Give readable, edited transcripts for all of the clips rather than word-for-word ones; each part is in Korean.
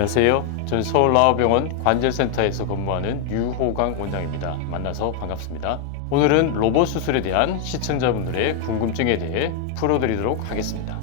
안녕하세요. 저는 서울라오병원 관절센터에서 근무하는 유호강 원장입니다. 만나서 반갑습니다. 오늘은 로봇 수술에 대한 시청자분들의 궁금증에 대해 풀어드리도록 하겠습니다.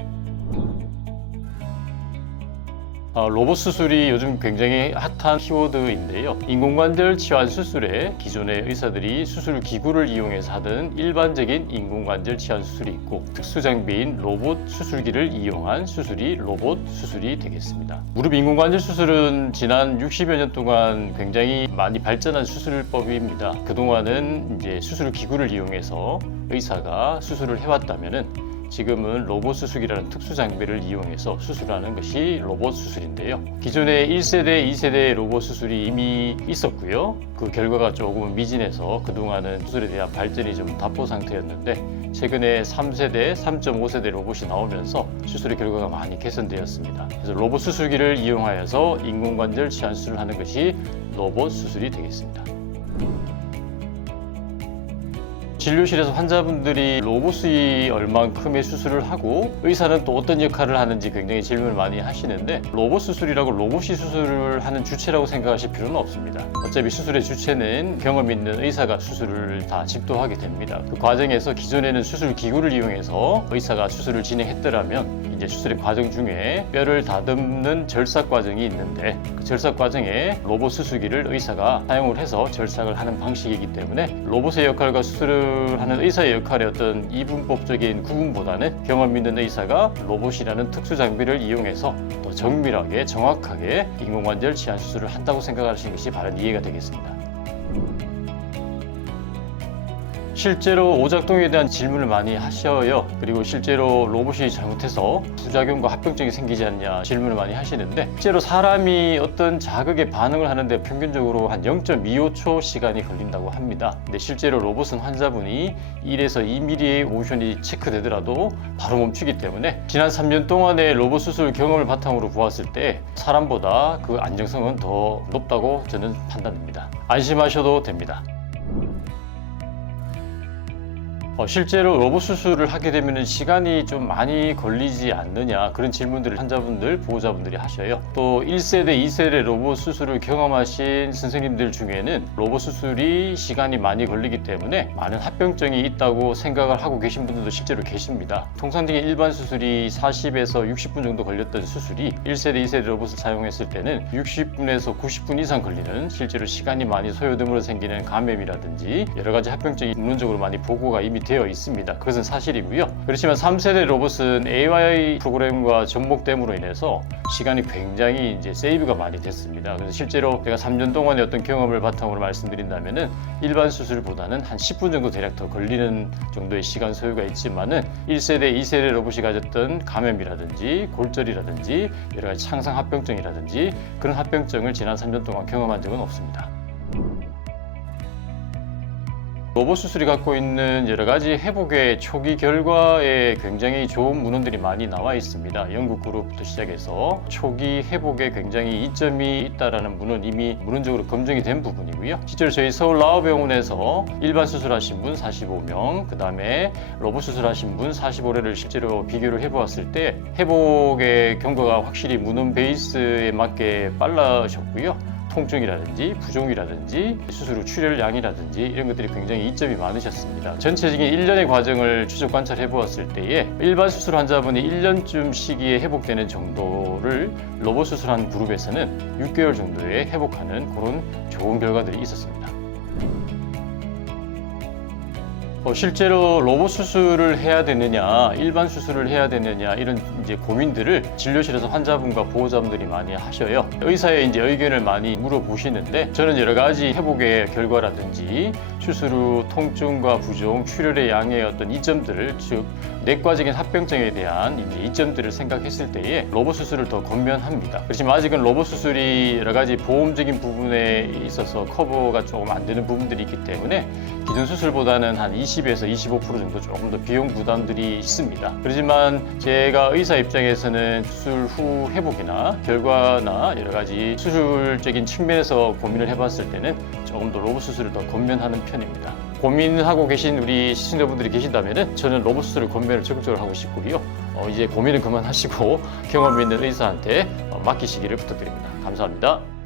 로봇 수술이 요즘 굉장히 핫한 키워드인데요. 인공관절 치환 수술에 기존의 의사들이 수술 기구를 이용해서 하던 일반적인 인공관절 치환 수술이 있고, 특수 장비인 로봇 수술기를 이용한 수술이 로봇 수술이 되겠습니다. 무릎 인공관절 수술은 지난 60여 년 동안 굉장히 많이 발전한 수술법입니다. 그동안은 이제 수술 기구를 이용해서 의사가 수술을 해왔다면은 지금은 로봇 수술기라는 특수 장비를 이용해서 수술하는 것이 로봇 수술인데요. 기존에 1세대, 2세대 로봇 수술이 이미 있었고요. 그 결과가 조금 미진해서 그동안은 수술에 대한 발전이 좀 답보 상태였는데, 최근에 3세대, 3.5세대 로봇이 나오면서 수술의 결과가 많이 개선되었습니다. 그래서 로봇 수술기를 이용하여서 인공관절 치환 수술을 하는 것이 로봇 수술이 되겠습니다. 진료실에서 환자분들이 로봇이 얼만큼의 수술을 하고 의사는 또 어떤 역할을 하는지 굉장히 질문을 많이 하시는데, 로봇 수술이라고 로봇이 수술을 하는 주체라고 생각하실 필요는 없습니다. 어차피 수술의 주체는 경험 있는 의사가 수술을 다 집도하게 됩니다. 그 과정에서 기존에는 수술 기구를 이용해서 의사가 수술을 진행했더라면 이제 수술의 과정 중에 뼈를 다듬는 절삭 과정이 있는데, 그 절삭 과정에 로봇 수술기를 의사가 사용을 해서 절삭을 하는 방식이기 때문에 로봇의 역할과 수술을 하는 의사의 역할의 어떤 이분법적인 구분보다는 경험 있는 의사가 로봇이라는 특수 장비를 이용해서 더 정밀하게 정확하게 인공관절 치환 수술을 한다고 생각하시는 것이 바른 이해가 되겠습니다. 실제로 오작동에 대한 질문을 많이 하셔요. 그리고 실제로 로봇이 잘못해서 부작용과 합병증이 생기지 않냐 질문을 많이 하시는데, 실제로 사람이 어떤 자극에 반응을 하는데 평균적으로 한 0.25초 시간이 걸린다고 합니다. 근데 실제로 로봇은 환자분이 1에서 2mm의 모션이 체크되더라도 바로 멈추기 때문에 지난 3년 동안의 로봇 수술 경험을 바탕으로 보았을 때 사람보다 그 안정성은 더 높다고 저는 판단됩니다. 안심하셔도 됩니다. 실제로 로봇 수술을 하게 되면 시간이 좀 많이 걸리지 않느냐, 그런 질문들을 환자분들, 보호자분들이 하셔요. 또 1세대, 2세대 로봇 수술을 경험하신 선생님들 중에는 로봇 수술이 시간이 많이 걸리기 때문에 많은 합병증이 있다고 생각을 하고 계신 분들도 실제로 계십니다. 통상적인 일반 수술이 40에서 60분 정도 걸렸던 수술이 1세대, 2세대 로봇을 사용했을 때는 60분에서 90분 이상 걸리는, 실제로 시간이 많이 소요됨으로 생기는 감염이라든지 여러 가지 합병증이 문론적으로 많이 보고가 이미 되어 있습니다. 그것은 사실이고요. 그렇지만 3세대 로봇은 AI 프로그램과 접목됨으로 인해서 시간이 굉장히 이제 세이브가 많이 됐습니다. 그래서 실제로 제가 3년 동안의 어떤 경험을 바탕으로 말씀드린다면은 일반 수술보다는 한 10분 정도 대략 더 걸리는 정도의 시간 소요가 있지만은 1세대, 2세대 로봇이 가졌던 감염이라든지 골절이라든지 여러 가지 창상 합병증이라든지 그런 합병증을 지난 3년 동안 경험한 적은 없습니다. 로봇 수술이 갖고 있는 여러 가지 회복의 초기 결과에 굉장히 좋은 문헌들이 많이 나와 있습니다. 영국 그룹부터 시작해서 초기 회복에 굉장히 이점이 있다라는 문헌 이미 문헌적으로 검증이 된 부분이고요. 실제로 저희 서울라오병원에서 일반 수술하신 분 45명, 그 다음에 로봇 수술하신 분 45회를 실제로 비교를 해보았을 때 회복의 경과가 확실히 문헌 베이스에 맞게 빨라졌고요. 통증이라든지 부종이라든지 수술 후 출혈량이라든지 이런 것들이 굉장히 이점이 많으셨습니다. 전체적인 1년의 과정을 추적 관찰해 보았을 때에 일반 수술 환자분이 1년쯤 시기에 회복되는 정도를 로봇 수술한 그룹에서는 6개월 정도에 회복하는 그런 좋은 결과들이 있었습니다. 실제로 로봇 수술을 해야 되느냐, 일반 수술을 해야 되느냐, 이런 이제 고민들을 진료실에서 환자분과 보호자분들이 많이 하셔요. 의사의 이제 의견을 많이 물어보시는데, 저는 여러 가지 회복의 결과라든지 수술 후 통증과 부종, 출혈의 양의 어떤 이점들을, 즉 내과적인 합병증에 대한 이제 이점들을 생각했을 때에 로봇 수술을 더 권면합니다. 그렇지만 아직은 로봇 수술이 여러 가지 보험적인 부분에 있어서 커버가 조금 안 되는 부분들이 있기 때문에 기존 수술보다는 한 20에서 25% 정도 조금 더 비용 부담들이 있습니다. 그렇지만 제가 의사 입장에서는 수술 후 회복이나 결과나 여러 가지 수술적인 측면에서 고민을 해봤을 때는 조금 더 로봇 수술을 더 권면하는 편입니다. 고민하고 계신 우리 시청자분들이 계신다면 저는 로봇 수술을 권면을 적극적으로 하고 싶고요. 이제 고민은 그만하시고 경험 있는 의사한테 맡기시기를 부탁드립니다. 감사합니다.